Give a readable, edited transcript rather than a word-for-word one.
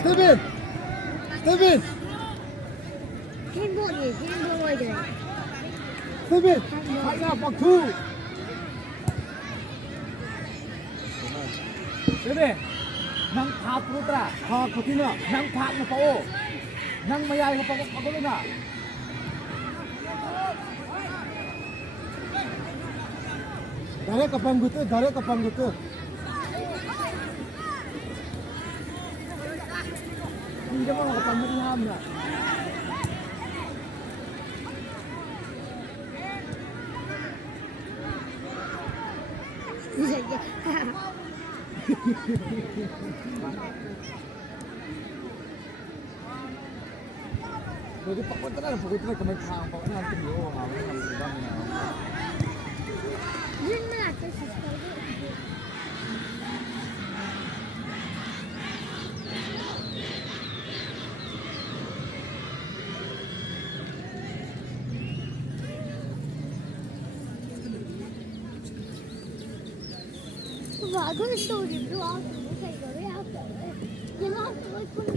Stephen! Stephen! Handball is handball order. Stephen! Right now for two! Stephen! Nang putra, kutina, nang mo pa o. Nang mayay mo pa ako na. Dare kapang gusto. Hindi mo makapamiliham na. Pwede pa kwenta na, pagod na kamay pa ang pagod na natin yun. Yun na natin sa school. Bagong story bro, ako sa iyo. Yung mga tuloy kong